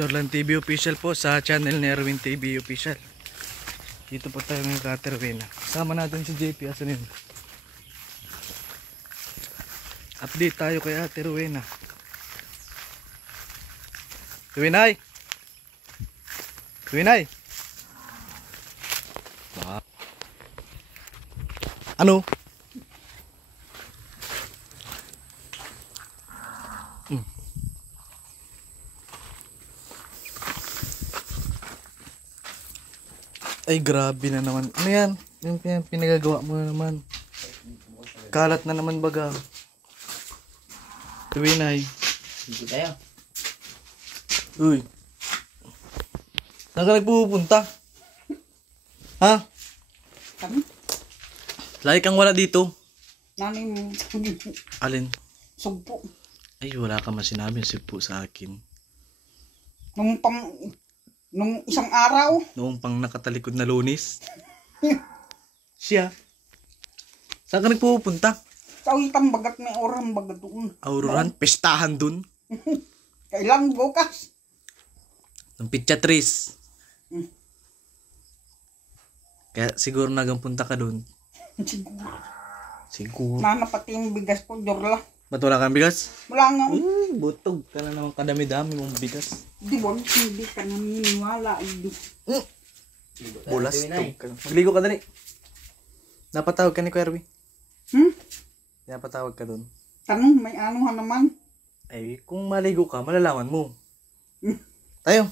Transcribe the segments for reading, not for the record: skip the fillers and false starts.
Chorlan TV Official po sa channel ni Erwin TV Official. Dito po tayo ng Katerwena. Kasama natin si JP. Asan yun? Update tayo kay Ate Rowena. Ruinay! Ruinay! Ano? Ay, grabe na naman. Ano yan? Yung pinagagawa mo na naman. Kalat na naman baga. Ruinay. Hindi tayo. Uy. Saan ka nagpupunta? Ha? Kami? Lagi kang wala dito. Nanay mo. Alin? Sugpo. Ay, wala ka masinabing sugpo sa akin. Nung isang araw. Noong pang nakatalikod na Lunis. Siya. Saan ka nagpupunta? Sa uitang bagat may orang bagat doon. Auroran? Pestahan dun? Kailang bukas. Ng Pityatris. Hmm. Kaya siguro nagampunta ka dun. Siguro. Siguro. Nana pati yung bigas ko, Jorla. Ba't wala kang bigas? Wala nga. Butog ka na naman kadami-dami mong bigas. Di ba? Hindi ka naniniwala. Bulas. Magligo ka dali. Napatawag ka ni Kuya Erwin. Napatawag ka dun. Tanong, may ano ha naman. Ay, kung maligo ka, malalaman mo. Tayo.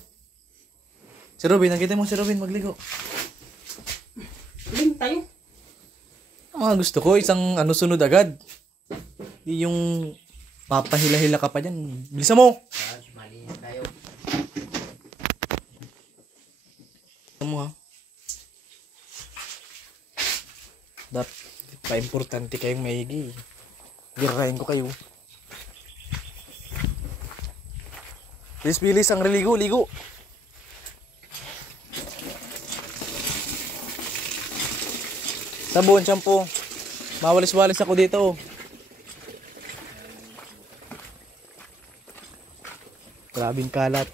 Si Robin, nakita mo si Robin magligo. Ling tayo. Ang gusto ko, isang sunod agad. Di yung papahila-hila ka pa dyan. Bilisan mo! Malinis tayo. Bilisan mo ha. Dapat pa-importante kayong maigi. Girahin ko kayo. Bilis-bilis ang religo, ligo. Sabon, shampoo. Mawalis-walis ako dito. Grabing kalat.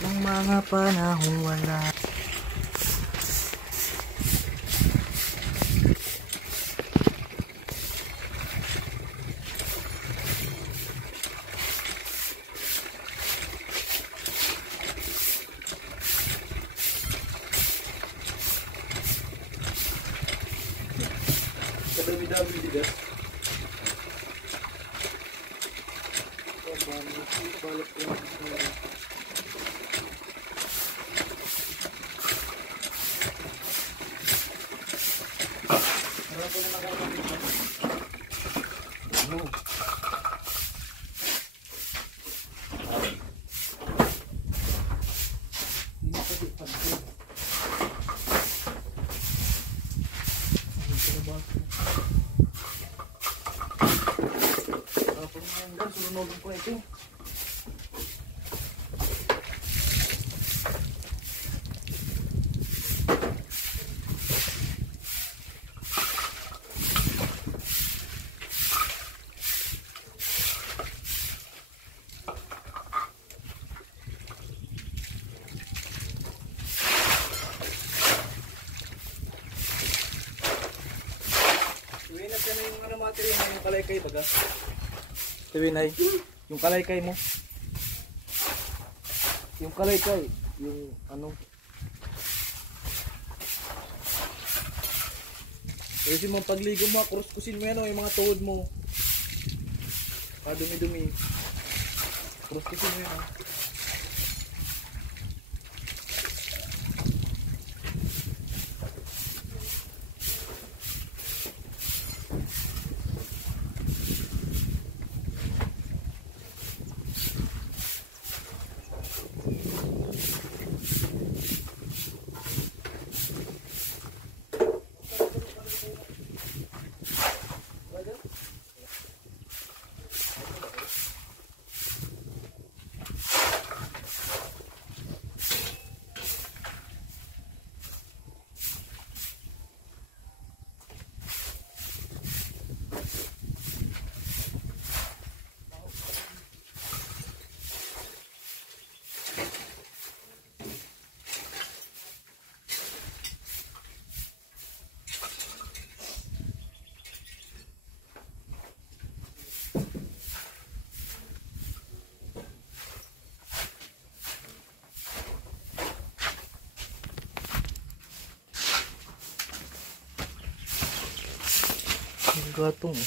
Nang mga panahong wala. Kadami-dami bigas. Sunod ko ito. Tuwinag ka na yung material yung kalaykay baga. Tuwinay. Yung kalaykay mo. Yung kalaykay. Yung ano. Kasi mga pagligo mo, kruskusin mo yan o, yung mga tuhod mo. Dumi-dumi. Kruskusin mo yan o. Ang gatong.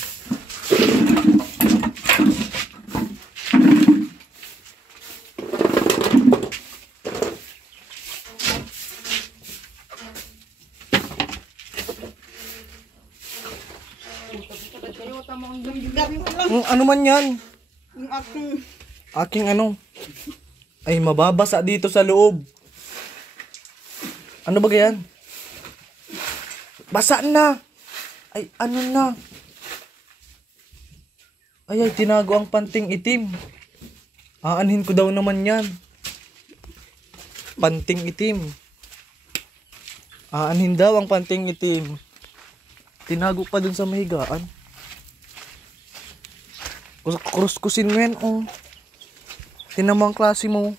Kayo, tama ang Bigat mo lang. Ano man yan? Yung aking Aking ano? Ay, mababasa dito sa loob. Ano ba yan? Basa na! Ay, ano na? Ay, tinago ang panting itim. Aanhin ko daw naman yan. Panting itim. Aanhin daw ang panting itim. Tinago pa dun sa mahigaan. Kruskusin mo yan, oh. Tinan mo ang klase mo.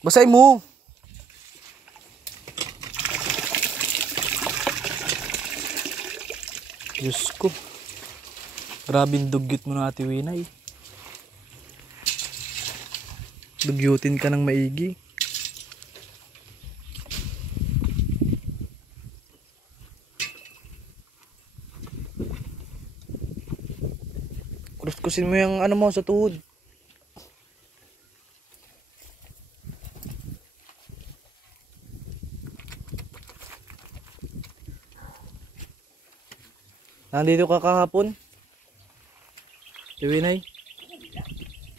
Basahin mo. Diyos ko. Grabing dugyot mo na, Ate Winay. Dugyutin ka ng maigi. Kruskusin mo yung ano mo sa tuhod. Nandito ka kahapon? Tiwinay?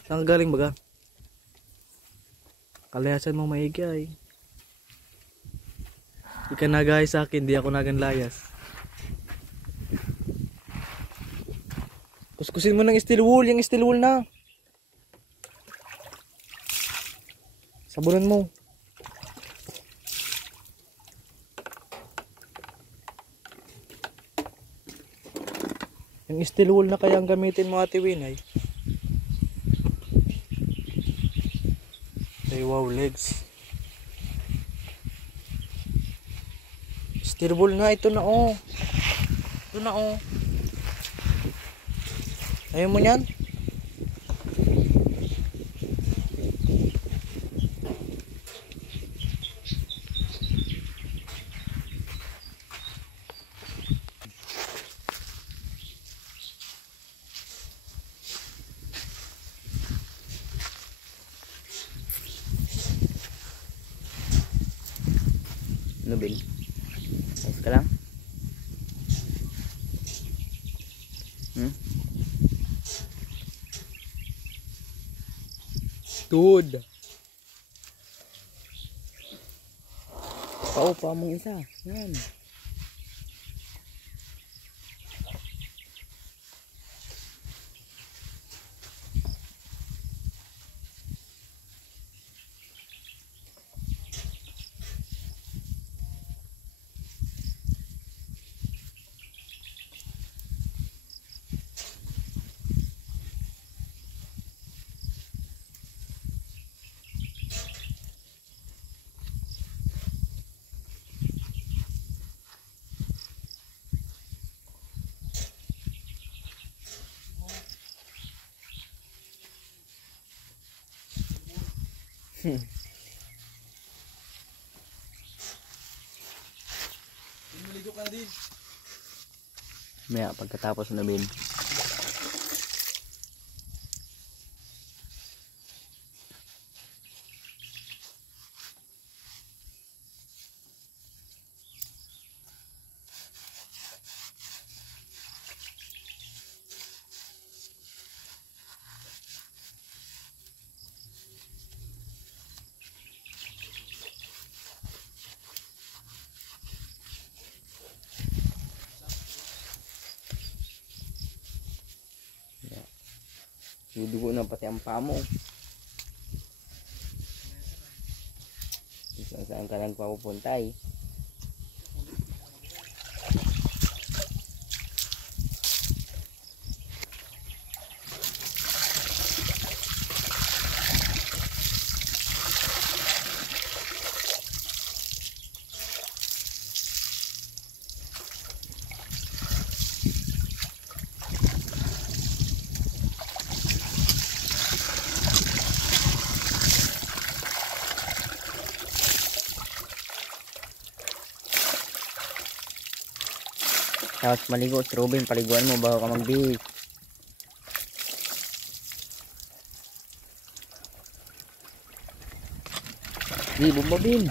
Saan ka galing baga? Kalayasan mo maigi ay. Di ka nagay sa akin, di ako naganlayas. Kuskusin mo ng steel wool, yung steel wool na. Sabunan mo. Yung steel wool na kaya ang gamitin mo, Ate Winay. Ay, wow, legs. Steel wool na, ito na oh. Ito na oh. Ayaw mo yan? Nobel. Ayos ka lang? Good. Paupa mong isa. Yan. Maligo ka na din. Maya pagkatapos na bin. Dudugo na pati ang paa mo. Saan ka lang papupunta eh. Tapos maligo si Robin, paliguan mo bago ka magbihis. Di, bumabin.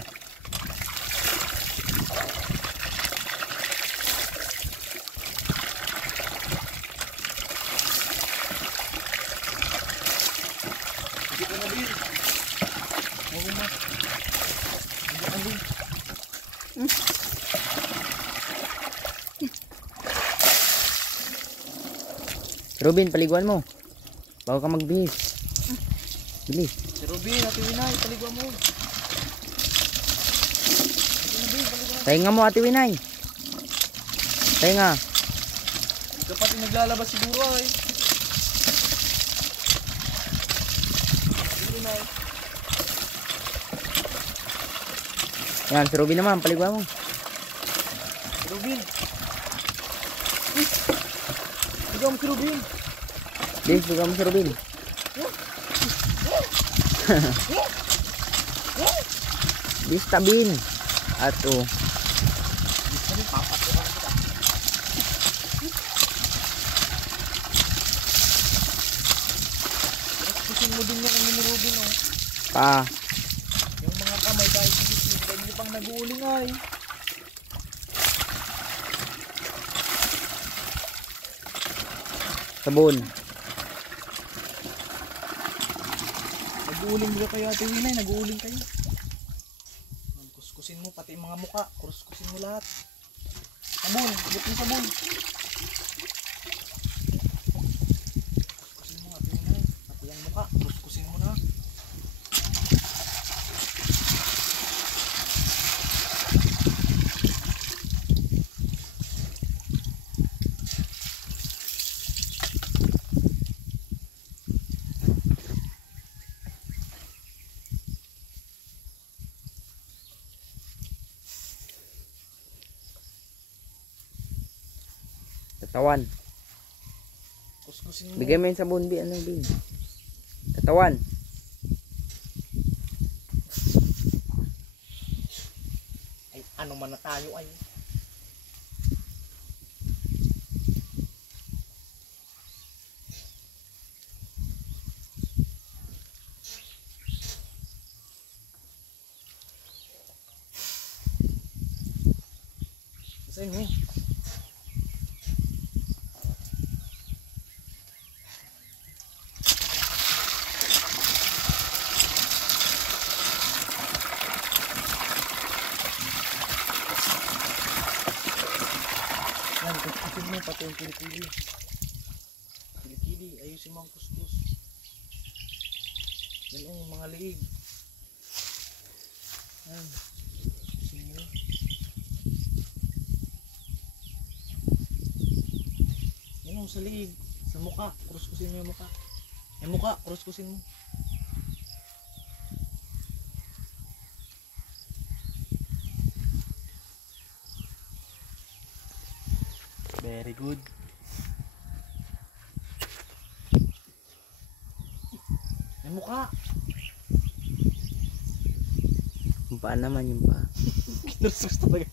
Hindi ka na Bin. Huwag mo. Hindi ka Bin. Robin, paliguan mo bago ka magbihis. Bilis. Si Robin, Ate Winay, paliguan mo. Tahinga mo, Ate Winay. Tahinga. Ikaw pati naglalabas siguro ay. Ate Winay. Yan, si Robin naman, paliguan mo. Si Robin. Paliguan mo si Robin. Bilis, paliguan mo si Robin. Bilis, tabin. At oh. Kusin mo din yan ang ni Robin oh. Pa. Yung mga kamay dahil hindi pang nag-uuling ay. Sabon. Nag-uuling ba kayo Ate Winay? Nag-uuling kayo. Kuskusin mo pati yung mga muka. Kuskusin mo lahat. Sabon. Higit mo sabon. Kuskusin mo Ate Winay. Pati yung muka. Kuskusin mo na. Katawan. Kuskusin mo. Bigay mo yung sabon, Bi. Ano, Bi? Katawan. Ay, ano man na tayo ay. Basahin mo. Yan, kuskusin mo pati yung kilikili. Kilikili, ayusin mo ang kuskus. Yan ang mga liig. Yan. Kuskusin mo. Yan ang sa liig. Sa muka, kuskusin mo yung muka. Yung muka, kuskusin mo. Very good. Yung mukha. Yung paa naman, yung paa. Kinursus talaga.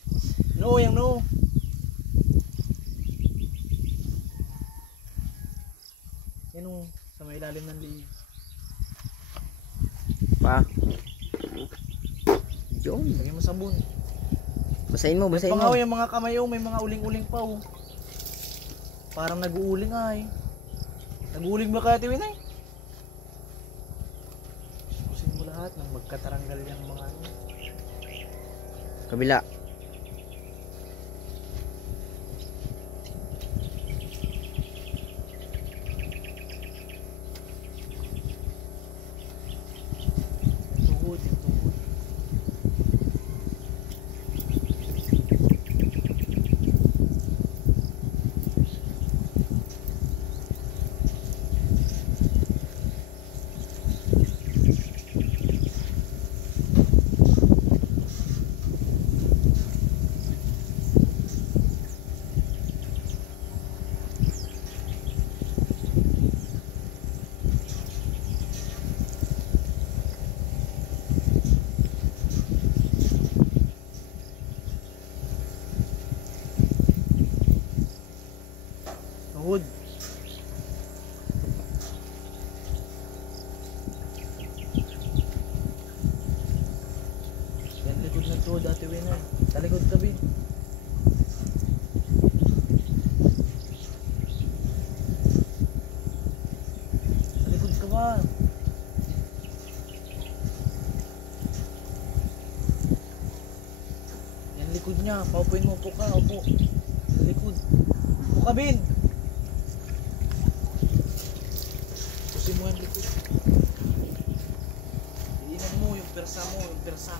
No, yung no. Yan o, sa may ilalim ng liig. Paa. Yun. Lagyan mo sabon. Basahin mo, basahin mo. Pangaw yung mga kamay o, may mga uling-uling pa o. Parang nag-uuling ay. Nag-uuling ba kaya Tiwinay? Kusin mo lahat nang magkataranggal yung mga ano. Kabila. Tuhod, yung tuhod. Tuhod. Yan likod ng tuhod, Ate Winner. Sa likod ka, Bin. Sa likod ka ba? Yan likod niya. Paupuin mo, upo ka. Upo. Sa likod. Upo ka, Bin. Pusin mo yung likod. Iinan mo yung persa mo, yung persa.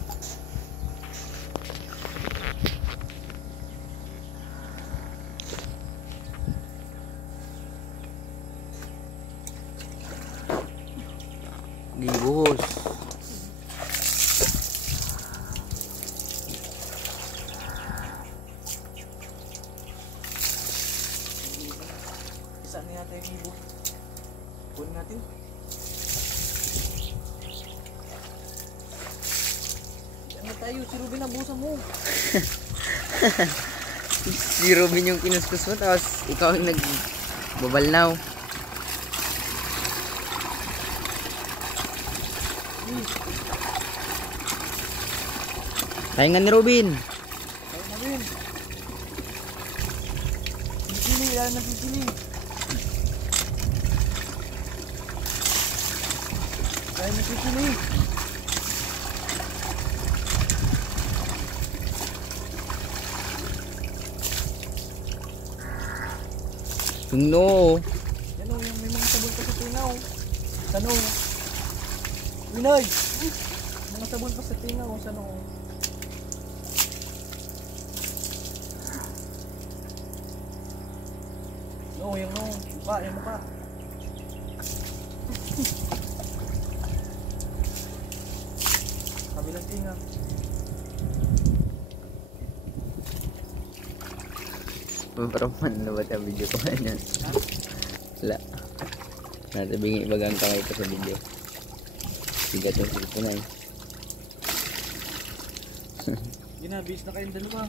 Gibos. Isa na yata yung ibo. Kunin natin. Diyan na tayo, si Ruben abusan mo. Si Robin yung kinuskus mo, tapos ikaw yung nagbabalnaw. Taingan ni Robin. Tayo na rin. Sisili, lalo na sisili. Tayo na sisili. Yung no. Yan o, yung may mga sabon pa sa tinga o. Sano? Winay! Mga sabon pa sa tinga o, sano o. No, yung no. Mukha, yung mukha. Kabilang tinga. Mapraman na ba sa video ko yan? Wala. Natabingin ibagang kamay ko sa video. Sigat yung silpo na eh. Ginabis na kayong dalawa.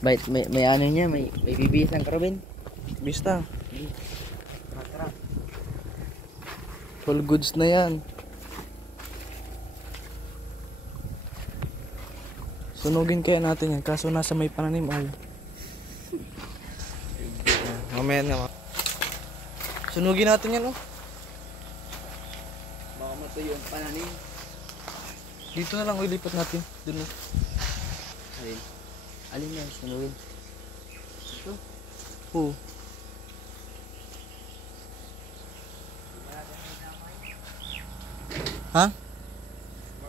Bait, may ano niya, may bibisan ka Robin. Bista. Tara, tara. All goods na yan. Sunugin kaya natin yan, kaso nasa may pananim ay. Mamaya na. Sunugin natin yan oh. Baka matuyo ang pananim. Dito na lang ilipat natin. Dun oh. Alin? Alin yan? Sunugin. Ito? Oo. Ha?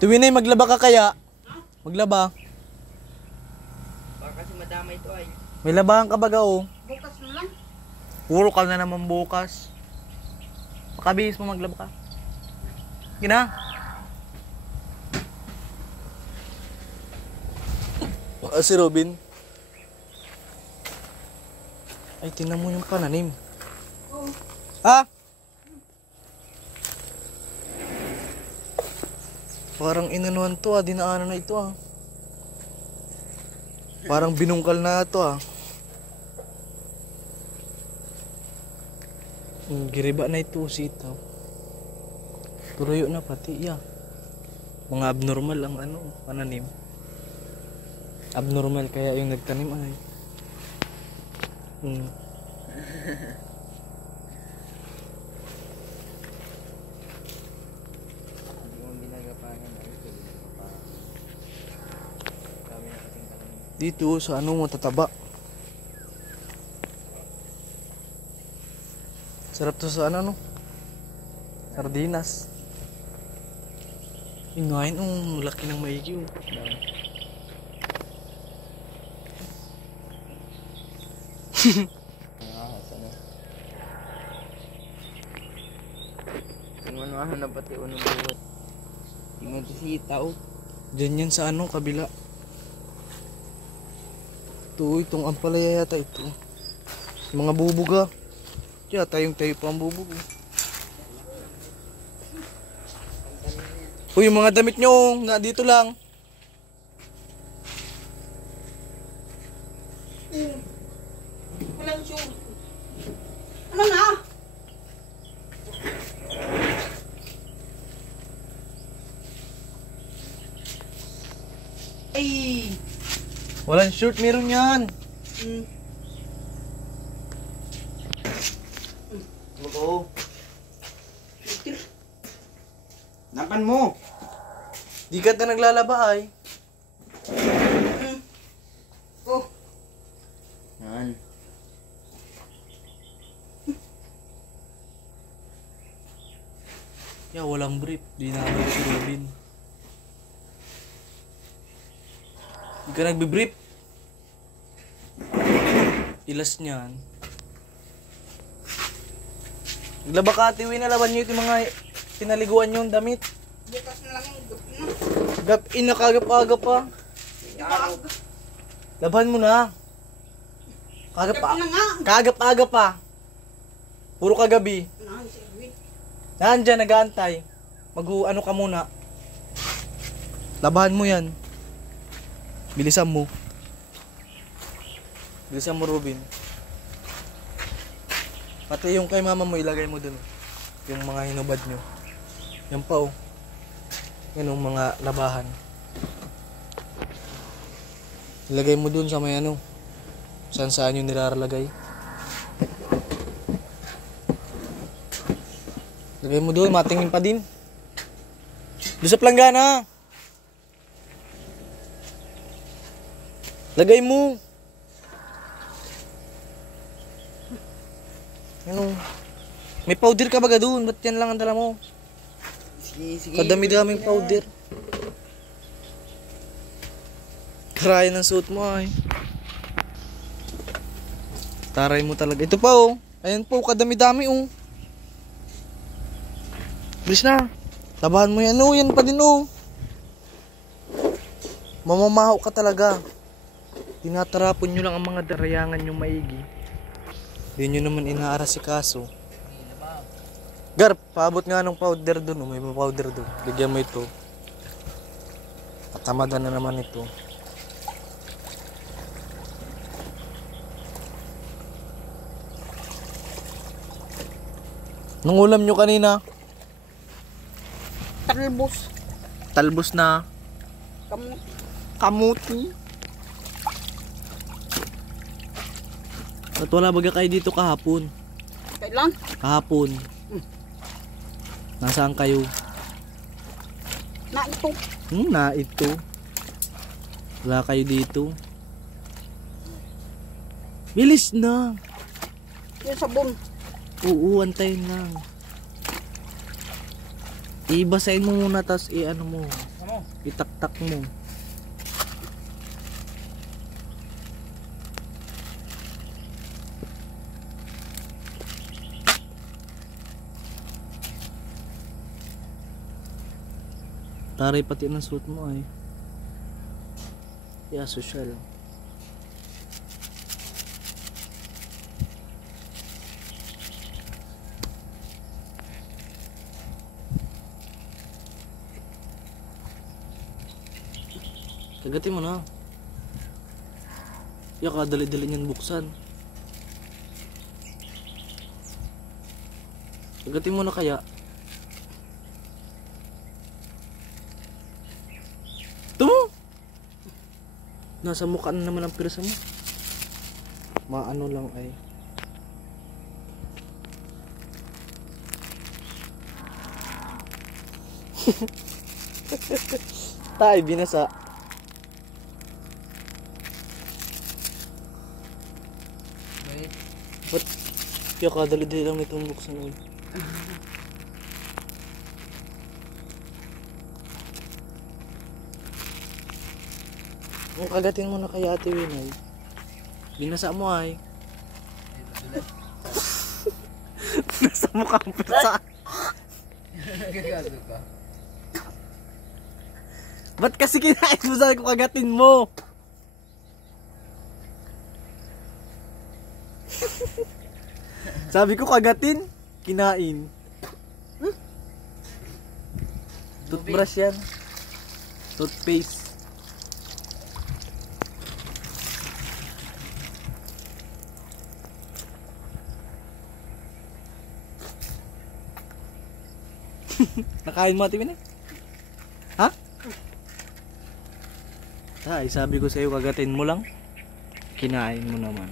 Tuwinay, maglaba ka kaya? Maglaba. Baka kasi madamay ito ay. May labahan ka baga oh. Bukas na lang. Puro ka na naman bukas. Makabihis mo maglaba ka. Gina. Si Robin. Ay, tingnan mo yung pananim. Oo. Ha? Parang inanuan to ah, dinaanan na ito ah. Parang binungkal na ito ah. Giriba na ito sitaw. Turuyo na pati yeah. Mga abnormal ang ano, pananim. Abnormal kaya yung nagtanim ay. Hindi mo binagapangan na ito. Kami na kasing tananim. Dito sa ano matataba. Sarap to sa ano no? Sardinas. Yung ngayon, laki ng maigi oh. Ano? Kung ano na pati unong buhat. Tingnan ito sitaw. Diyan yan sa ano, kabila. Ito, itong ampalaya yata ito. Mga bubog ah. Kaya tayong tayo pa ang bubog. Uy, yung mga damit nyo, na dito lang. Walang show. Ay. Walang short, meron yan. Mm. Oo. Shooter. Napan mo. Di ka na naglalaba ay. Mm. Oh. Yan. Ya, walang brief. Di na ako si Robin. Di ka nagbe-brief. Ilas niyan. Naglaba ka, Ate Win, nalaban niyo yung mga pinaliguan niyo yung damit. Bukas na lang yung gabi na. Gap-in na kagap-agap pa. Araw. Laban mo na. Kagap Gabi na nga. Kagap-agap pa. Puro kagabi. Nahan si Edwin. Nandyan, nag-aantay. Ano ka muna. Labahan mo yan. Bilisan mo. Bilisan mo, Robin. Pati yung kay mama mo, ilagay mo dun. Yung mga hinubad nyo. Yan pa, oh. Yan yung mga labahan. Ilagay mo dun sa may ano. Saan yung nilalagay. Lagay mo doon, matingin pa din. Doon sa planggana. Lagay mo. Ano? May powder ka baga doon? Ba't yan lang ang dala mo? Sige. Kadami-daming powder. Karaya ng suot mo ay. Taray mo talaga. Ito pa oh. Ayan po, kadami-dami oh. Bilis na. Labahan mo yan. Oh, yan pa din oh. Mamamahaw ka talaga. Tinatarapon nyo lang ang mga darayangan yung maigi. Hindi nyo naman inaarasikaso. Gar, paabot nga ng powder dun. Oh. May powder dun. Bigyan mo ito. Katamadan na naman ito. Nung ulam nyo kanina? Talbos. Talbos na Kamot. kamuti. At wala baga kayo dito kahapon? Kailan? Kahapon. Nasaan kayo? Na ito. Na ito. Wala kayo dito. Bilis na. Yung sabon. Oo, antayin lang. Ibasahin mo muna tas ano mo. Itaktak mo. Taray pati ng suit mo ay. Yeah, social. Kagatin mo na. Ya, kadali-dali niyan buksan. Kagatin mo na kaya. Ito mo! Nasa mukha na naman ang pirsa mo. Maano lang ay. Tayo, binasa. Ba't kaya kadali-dali lang itong buksan mo? Kung kagatin mo na kaya Ate Winay. Binasa mo ay. Nasa mukha ang pirsa. Gagago ka. Ba't kasi kinain mo sabi ko kagatin mo? Sabi ko kagatin, kinain. Toothbrush yan. Toothpaste. Nakain mo Ate Winay? Ha? Ay, sabi ko sa'yo, kagatin mo lang. Kinain mo naman.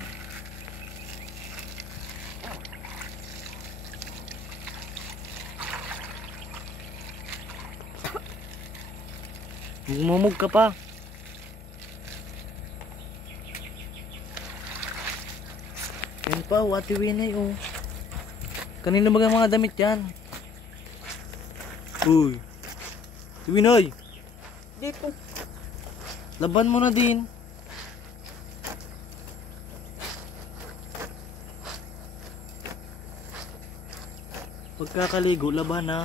Gumumog ka pa. Yan pa, Ate Winay, oh. Kanino ba ang mga damit yan? Uy. Ate Winay, Dito. laban mo na din. Pagkakaligo, laban na.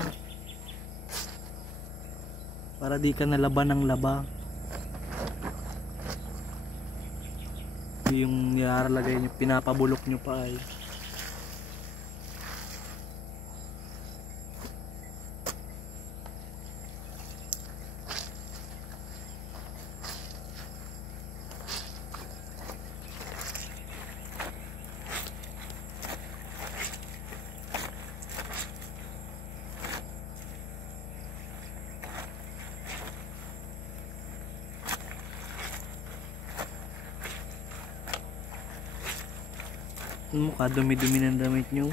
Para di ka nalaban ng laba. Yung nilalagay nyo, pinapabulok nyo pa ay. Ano mo, kadumi-dumi ng damit nyo.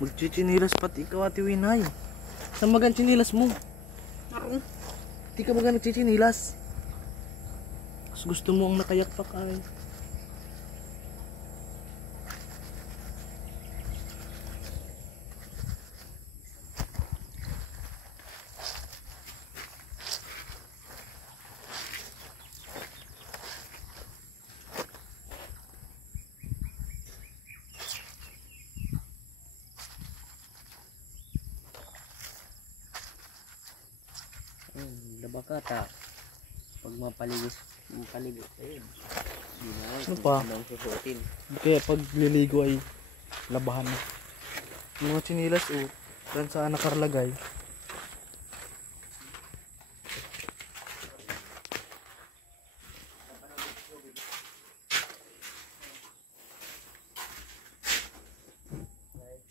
Magchichinilas pati ikaw, Ate Winay. Saan magang chinilas mo? Naroon. Di ka magang nagchichinilas. Mas gusto mo ang nakayakpak ay. Laba ka ta. Pag mapaligos, ayun. Hindi na. Ano pa? Ano ang susuotin? Kaya pag liligo ay labahan na. Yung mga chinilas, oh. Dan saan nakarlagay.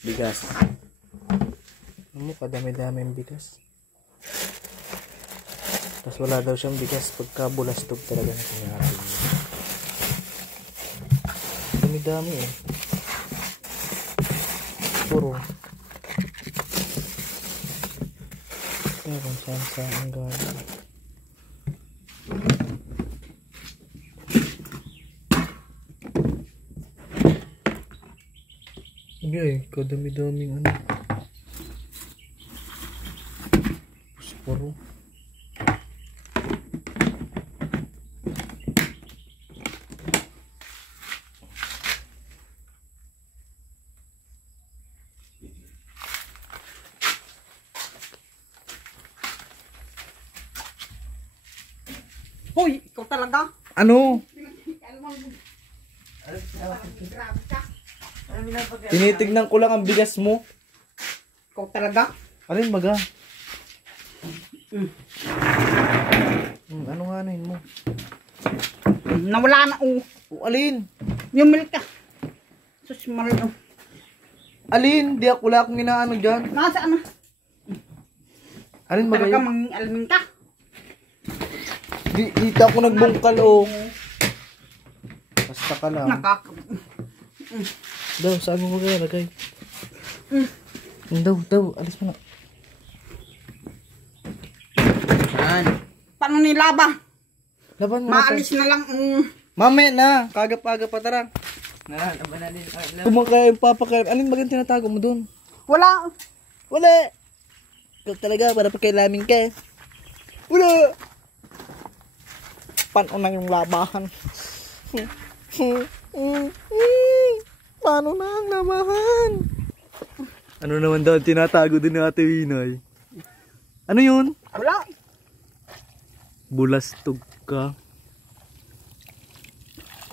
Bigas. Ano mo, kadami-daming bigas. Tapos wala daw siyang bigas pagka bulastog talaga na sinyatin niya. Dami-dami eh. Puro. Kaya kung saan ang gano'n. Ay, kadami-daming ano. Puro. Hoy, ikaw talaga. Ano? Grabe ka. Tinitignan ko lang ang bigas mo. Ikaw talaga. Alin baga? Ano nga anuhin mo? Nawala na, oh. O, alin? Yung milk ka. Sus, marino. Alin? Di ako wala akong inaano dyan. Nasaan na? Alin baga Talaga yun? mang-alamin ka. Dito ako nagbungkal o. Basta ka lang. Daw, saan mo maglalagay? Daw, alis mo na. Saan? Paano nilaba? Laban mo Maalis na lang. Mame na, kagap-aga pa tara. Laban na din. Kumakain, papakain. Alin bagang tinatago mo dun? Wala. Wala! Ikaw talaga, para pagkailamin ka eh. Wala! Paano na yung labahan? Paano na ang labahan? Ano naman daw tinatago din ni Ate Winay? Ano yun? Wala. Bulastog ka.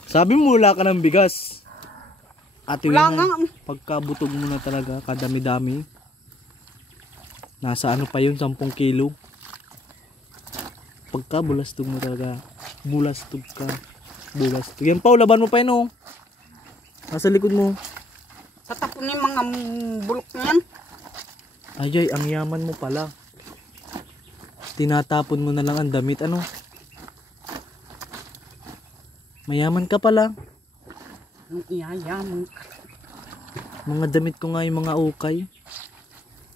Sabi mo wala ka ng bigas. Ate Wala Winay, nga. pagkabutog mo na talaga, kadami-dami. Nasa ano pa yun, 10 kilo. Pagka bulastog mo talaga, bulastog ka. Bulastog. Yan pa, laban mo pa yun oh. Nasa likod mo. Sa kunin mga bulok na yan. Ayay, ang yaman mo pala. Tinatapon mo na lang ang damit, ano? Mayaman ka pala. Ang iyayaman. Mga damit ko nga yung mga ukay.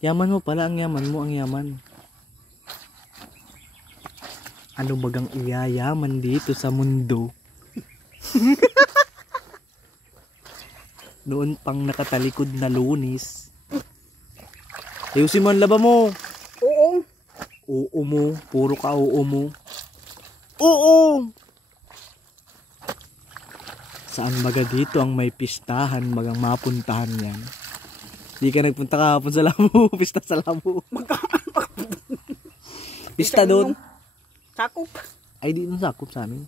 Yaman mo pala, ang yaman mo, ang yaman. Ano bagang iyayaman dito sa mundo? Noon pang nakatalikod na Lunis. Ayusin mo ang laba mo. Oo. Oo mo, puro ka oo mo. Oo! Saan baga dito ang may pistahan magang mapuntahan yan? Di ka nagpunta kahapon sa Lamu, pista sa Lamu. Pista doon. Sakop. Ay di nung sakop sa amin.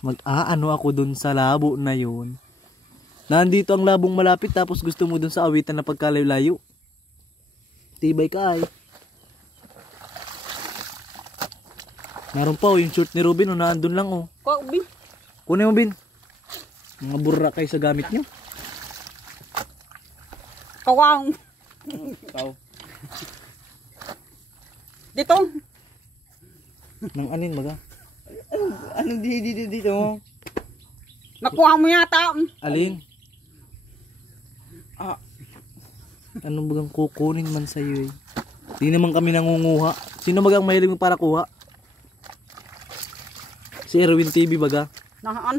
Mag-aano ako doon sa labo na yun. Nandito ang labong malapit tapos gusto mo doon sa awitan na pagkalayo-layo. Tibay ka ay. Meron pa yung short ni Robin naandun lang oh. Bin. Kunin mo Bin. Mga burra kayo sa gamit nyo. Kawang. Pau. Dito. Nang anin maga. Ano dito mo? Nakuha mo yata. Alin? Anong bagang kukunin man sa'yo eh. Di naman kami nangunguha. Sino bagang mahilig mo para kuha? Si Erwin TV baga. Naan.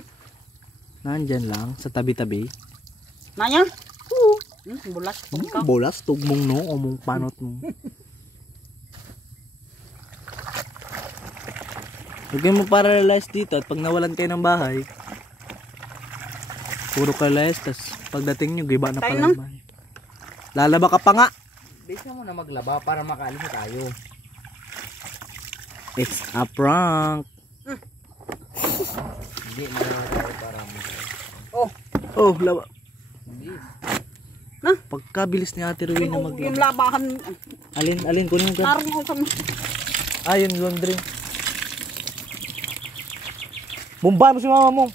Nandyan lang sa tabi-tabi. Naya. Oo. Bulat. Bolas, tugmong no, o mong panot mo. Huwag kayo mo paralyze dito at pag nawalan kayo ng bahay, puro paralyze, tas pagdating nyo, giba na Tayo pala na. yung bahay. Lalaba ka pa nga. Bisa mo na maglaba para makaalis na tayo. It's a prank. Hindi na tayo para mo. Oh, laba. Hindi. Na? Pagkabilis ni Ate Ruin na Yung maglaba. labahan. Alin, kunin mo ka. Naroon ko sa... Ah, yung laundry. Bumba mo si mama mo.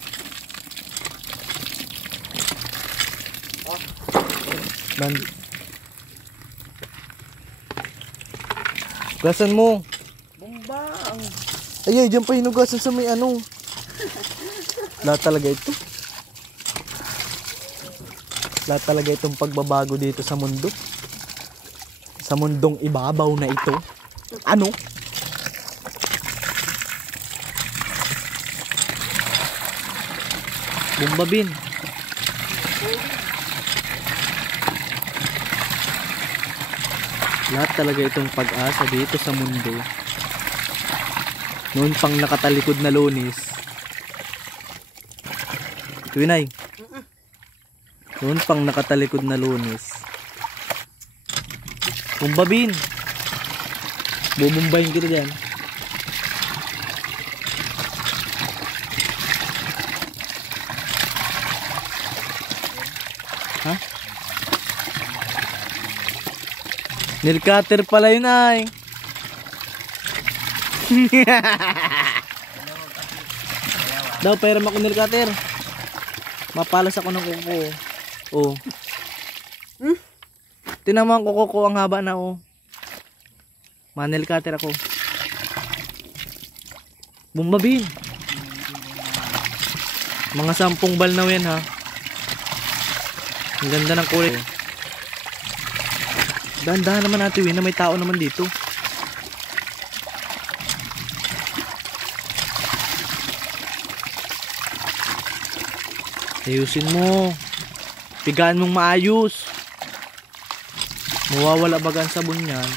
Gasan mo. Bumbang. Ay, dyan pa hinugasan sa may ano. Lahat talaga ito. Lahat talaga itong pagbabago dito sa mundo. Sa mundong ibabaw na ito. Ano? Bumbabin. Lahat talaga itong pag-asa dito sa mundo. Noon pang nakatalikod na Lunis. Tuwinay. Noon pang nakatalikod na Lunis. Bumbabin. Bubumbayin kita dyan. Ha? Nail cutter pala yun ay. Daw, pera ako nail cutter. Mapalas ako ng kuko. Oh. Tinaman ko kuko ang haba na oh. Nail cutter ako. Bumbabin. Mga 10 balnaw yan ha. Ang ganda ng kulay. Dahan-dahan naman natin na may tao naman dito. Ayusin mo. Pigaan mong maayos. Mawawala baga ang sabon yan.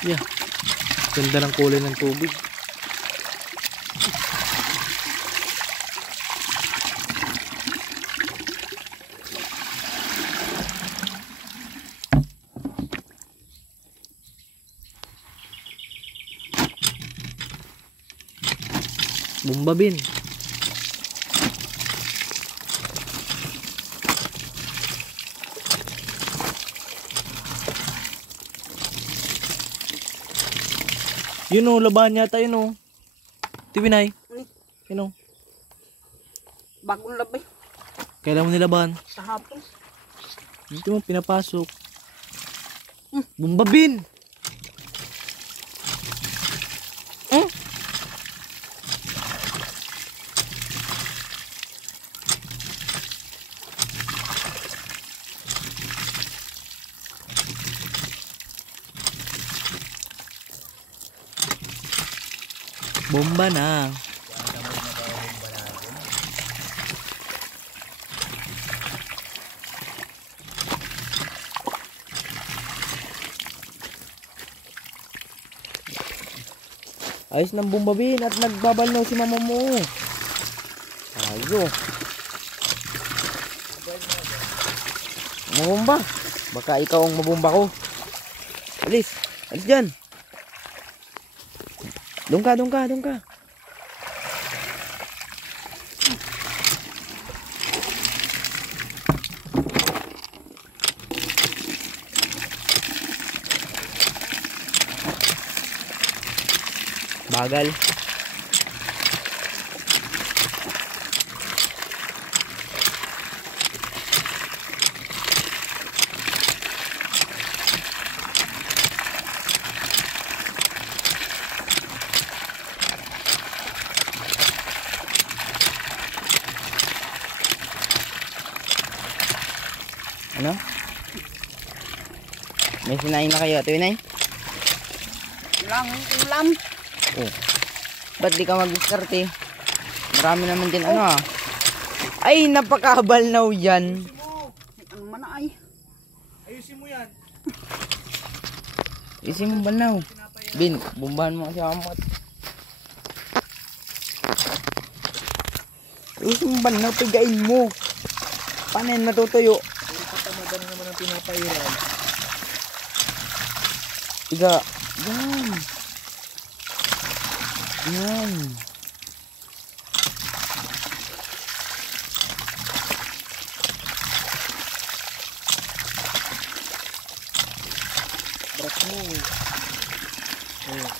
Yeah. Ganda ng kulay ng tubig. Bumbabin. Yun o, labahan yata yun o. Tiwinay. Ni, Yun o. bagong labay. Kailan mo nilabahan? Sa hapon. Dito mo pinapasok. Bumbabin! Bomba na. Ayos ng bumbabin at nagbabalnaw si mama mo. Ayo. Mabomba. Baka ikaw ang mabomba ko. Alis. Alis dyan. Doon ka, doon ka, doon ka. Bagal. Ano? May sinain na kayo, Ate Winay? Ulam. Oh. Ba't di ka mag-diskarte? Marami naman dyan ano ah. Ay, napakabalnaw yan. Ano man ay. Ayusin mo yan. Isin mo balnaw. Bin, bumbahan mo kasi amot. Ayusin mo balnaw, pigain mo. Paano yan matutuyo? Patamadan naman ang pinapairal. Piga. Yan. Yan. Brak mo. Oh.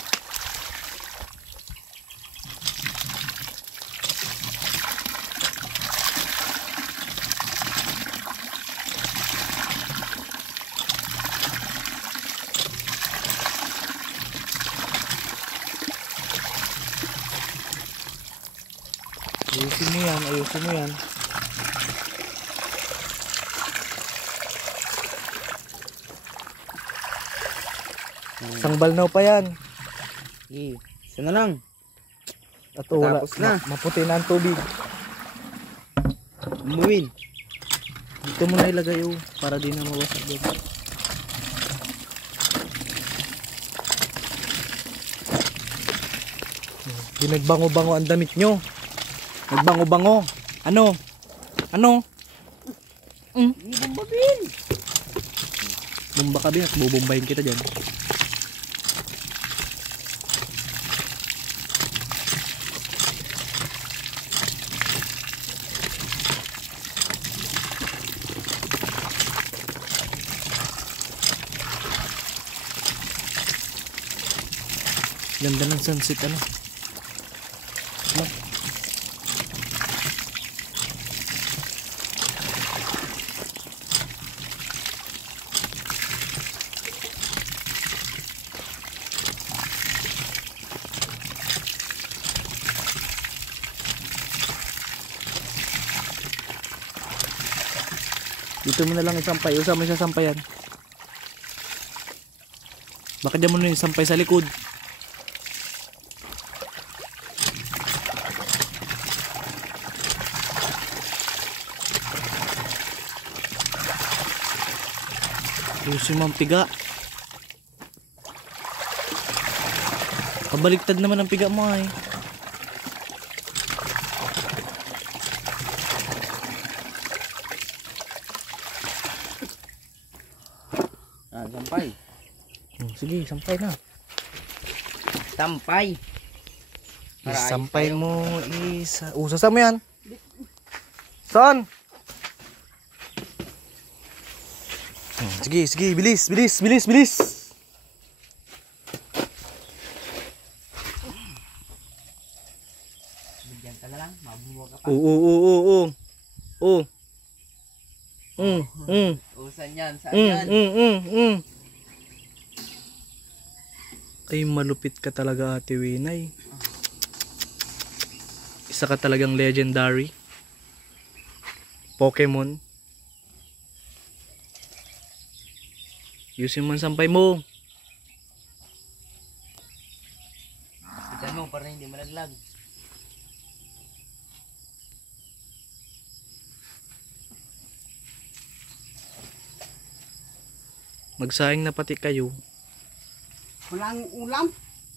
Ayusin mo yan, ayusin mo yan. Isang balnaw pa yan. Sige, isa na lang. At wala, Tapos na. maputi na ang tubig. Umuwin. Dito mo na ilagay oh, para di na mawasak doon. Di nagbango-bango ang damit nyo. Nagbango-bango. Ano? Ano? Bumbabin. Bumba ka bin at bubumbahin kita dyan. Ganda ng sunset ano. Ano? Dito mo na lang isampay. Usa mo siya sampayan. Baka dyan mo na isampay sa likod. Ayusin mo ang piga. Pabaliktad naman ang piga mo ay. Ah, sampay. Sige, sampay na. Sampay. Isampay mo isa. Sasama mo yan. Saan? Sige, sige, bilis, bilis, bilis, bilis. Diyan ka na lang, mabubuha ka pa. Oo, oo, oo, oo. Oo. Saan yan? Saan yan? Ay, malupit ka talaga, Ate Winay. Isa ka talagang legendary. Pokemon. Yusin mo ang sampay mo. Itan mo para hindi malaglag. Magsaing na pati kayo. Walang ulam.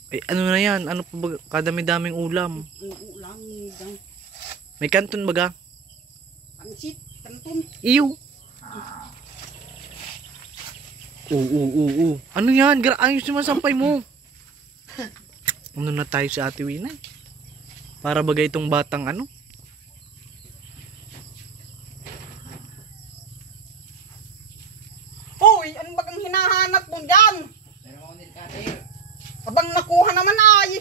Ay, ano na yan? Ano pa ba? Kadami-daming ulam. Ang ulam dang May kanton baga? pansit, kanton. Iyo. Oo. Ano yan? Ayos naman sampay mo. Ano na tayo sa Ate Winay? Para bagay itong batang ano? Hoy, ano bagang hinahanap mo dyan? Meron ako nilkater. Abang nakuha naman ay.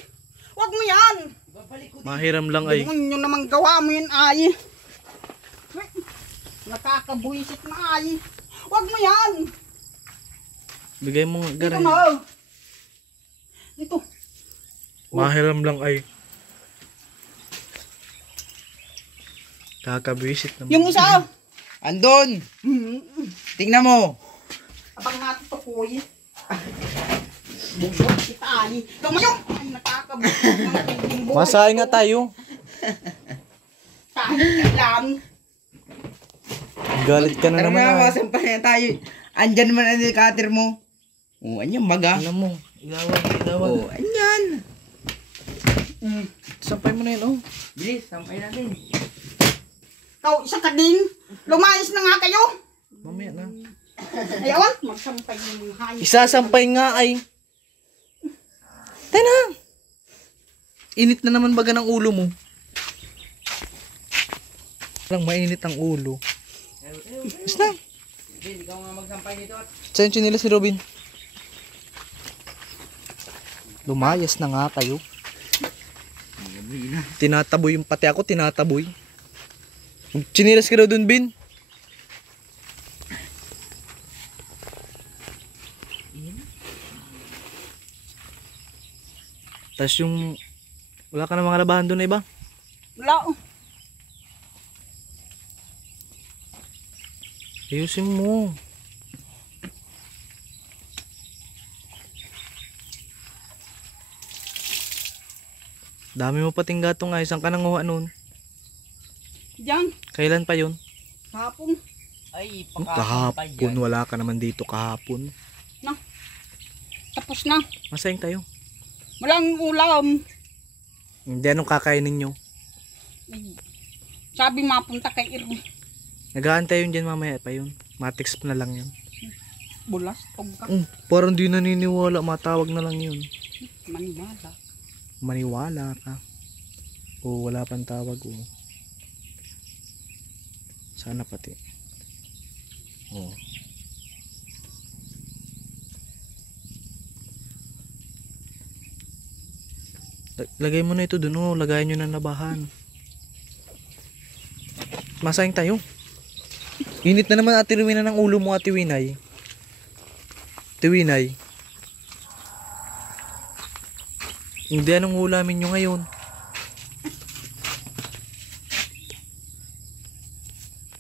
Huwag mo yan. Ibabalik ko din. Mahiram lang ay. Demonyo namang gawa mo yun ay. Nakakabuisit na ay. Huwag mo yan. Bigay mo nga Dito garay. na. Dito. Mahiram lang ay. Kakabwisit naman. Yung isa. Andun! Tingnan mo! Abang natin to kuy. Bugod kita ay. Lumayo. Ay, nakakabuisit na nagiging buhay. Masaing nga tayo. Kahit kailan. Galit ka na Tara naman na, ah. masampayan tayo. Andyan man ang nilkater mo. Oo, anyan baga. Alam mo. Ilawan. Oo, anyan. Sampay mo na yun oh. Bilis, sampay natin. Ikaw, isa ka din. Lumayas na nga kayo. Mamaya na. Ayaw, magsampay yung hayop. Isasampay nga ay. Tayo na. Init na naman baga ng ulo mo. Lang mainit ang ulo. Is na. Hindi, ikaw nga magsampay nito. Saan yung chinila si Robin? Lumayas na nga kayo. Tinataboy yung pati ako, tinataboy. Chinilas ka daw dun, Bin. Tapos yung wala ka na mga labahan dun na iba. Wala. Ayusin mo. Dami mo pating gatong nga. Isang ka nanguha nun. Diyan. Kailan pa yun? Hapon. Ay, Kahapon. Wala ka naman dito kahapon. Na. Tapos na. Masayang tayo. Walang ulam. Hindi anong kakainin nyo. Ay, sabi mapunta kay Irma. Nag-aantay yun dyan mamaya pa yun. Matix na lang yun. Bulas. Tog ka. Parang di naniniwala. Matawag na lang yun. Maniwala. Maniwala ka. O wala pang tawag o. Sana pati. O. Lagay mo na ito dun o. Lagayan nyo na labahan. Masayang tayo. Init na naman Ate Rowena ng ulo mo Ate Winay. Ate Winay. Hindi anong ulamin nyo ngayon.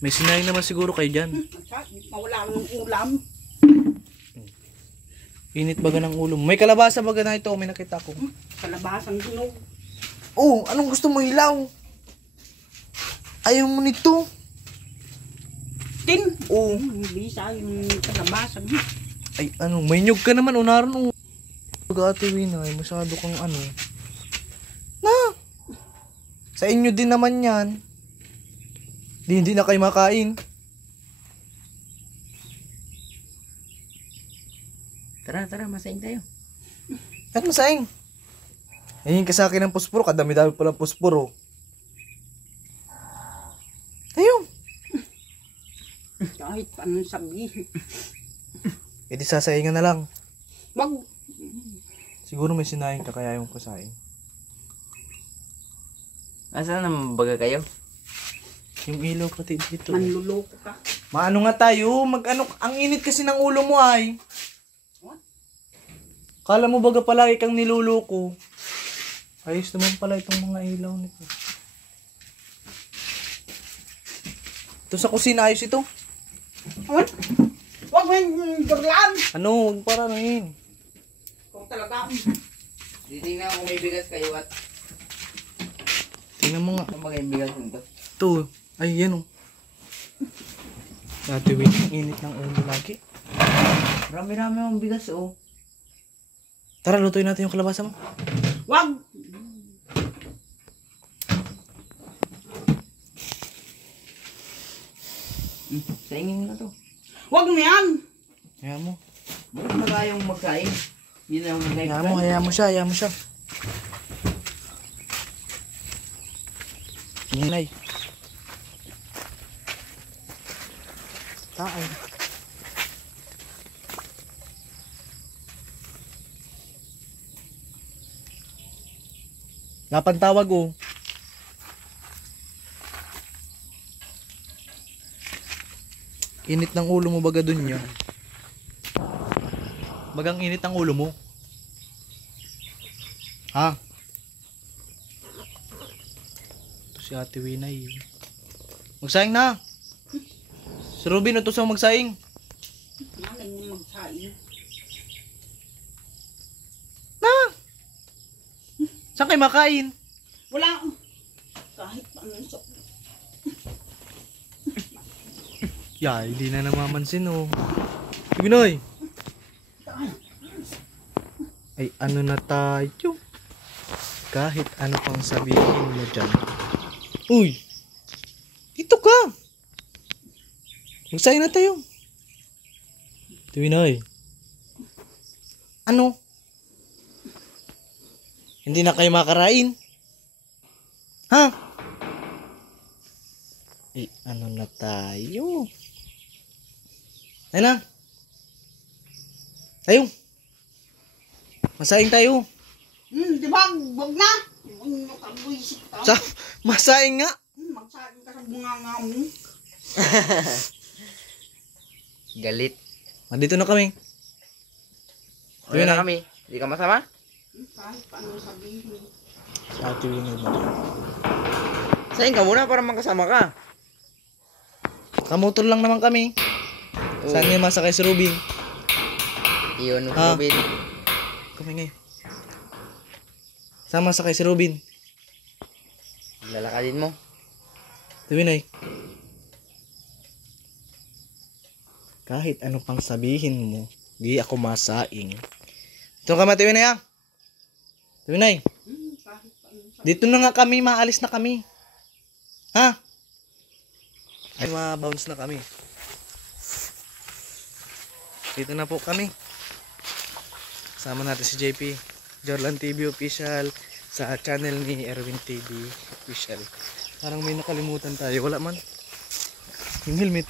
May sinayin naman siguro kayo dyan. Mawala ng ulam. Init baga ng ulo mo. May kalabasa baga na ito. May nakita ko. Kalabasang hinog. Oh, anong gusto mo hilaw? Ayaw mo nito. Tin. Oh. Hindi sa yung kalabasang. Ay, ano, may nyug ka naman. Unaron o. Ate Winay, masyado kang ano. Na! Sa inyo din naman yan. Hindi na kayo makain. Tara, masayin tayo. At masaing. Ayun ka sa akin ng puspuro. Kadami-dami palang puspuro. Ayun. Kahit anong sabihin. E di sasaingan na lang. Wag. Siguro may sinaing ka kaya yung kasaing. Asa naman baga kayo? Yung ilaw pati dito. Manluloko ka. Maano nga tayo? Mag-ano, ang init kasi ng ulo mo ay. What? Kala mo baga palagi kang niluloko. Ayos naman pala itong mga ilaw nito. Ito sa kusina, ayos ito. What? Huwag mo yung durlaan. Ano, huwag para na yun. Kung talaga. Titingnan ko kung may bigas kayo at Tingnan mo nga. ano ba kayong bigas nito? Ito, ay yan o. Dati wait, ang init ng ulo lagi. Marami-rami akong bigas oh. Tara, lutuin natin yung kalabasa mo. Huwag. Saingin mo na to. Huwag mo yan. Hayaan mo. Bakit na tayong magsaing? Hindi na akong Hayaan mo siya, hayaan mo siya. Ninay. Taay. Lapan tawag oh. Init ng ulo mo baga dun yun. Bagang init ang ulo mo. Ha? Ito si Ate Winay. Magsaing na. Si Ruben ito sa magsaing. Nanay mo magsaing. Na! Saan kayo makain? Wala. Kahit ano sa... Ya, hindi na namamansin oh. Binoy. Ay, ano na tayo? Kahit ano pang sabihin mo dyan. Uy! Dito ka! Magsayin na tayo. Binoy. Ano? Hindi na kayo makarain? Ha? Eh, ano na tayo? Ayun na. Tayo. Masaing tayo. Di ba? Huwag na. Huwag nyo kabuisip ka. Sa, masaing nga. Magsaing ka sa bunganga mo. Galit. Nandito na kami. Uwi na kami. Hindi ka masama? Kahit paano sabihin. Sa Ate Winay mo. Saing ka muna para magkasama ka. Kamotor lang naman kami. Saan niya masakay si Ruben? Iyon mo Ah. Ruben. Kami ngayon. Saan masakay si Ruben? Lalakadin mo. Ate Winay. Kahit ano pang sabihin mo, di ako masaing. Ito ka Ate Winay ah. Ate Winay. Kahit paano sabihin. Dito na nga kami, maalis na kami. Ha? Ay, ma-bounce na kami. Dito na po kami. Sama natin si JP, Jorlan TV Official, sa channel ni Erwin TV Official. Parang may nakalimutan tayo. Wala man. Yung helmet.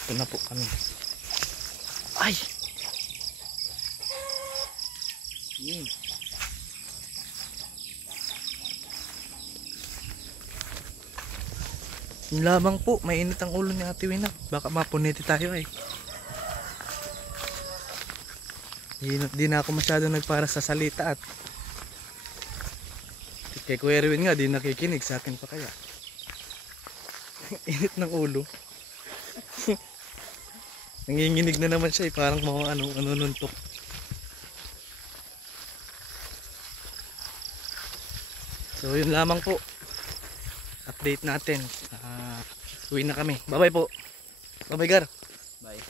Ito na po kami. Ay! Yung lamang po, mainit ang ulo ni Ate Wina. Baka mapuniti tayo eh. Di na ako masyado nagpara sa salita at kay Kuya Erwin nga, di nakikinig sa akin pa kaya. Init ng ulo. Nanginginig na naman siya eh, parang mga ano nuntok. So yun lamang po. Update natin. Uwi na kami. Bye bye po. Bye bye Gar. Bye.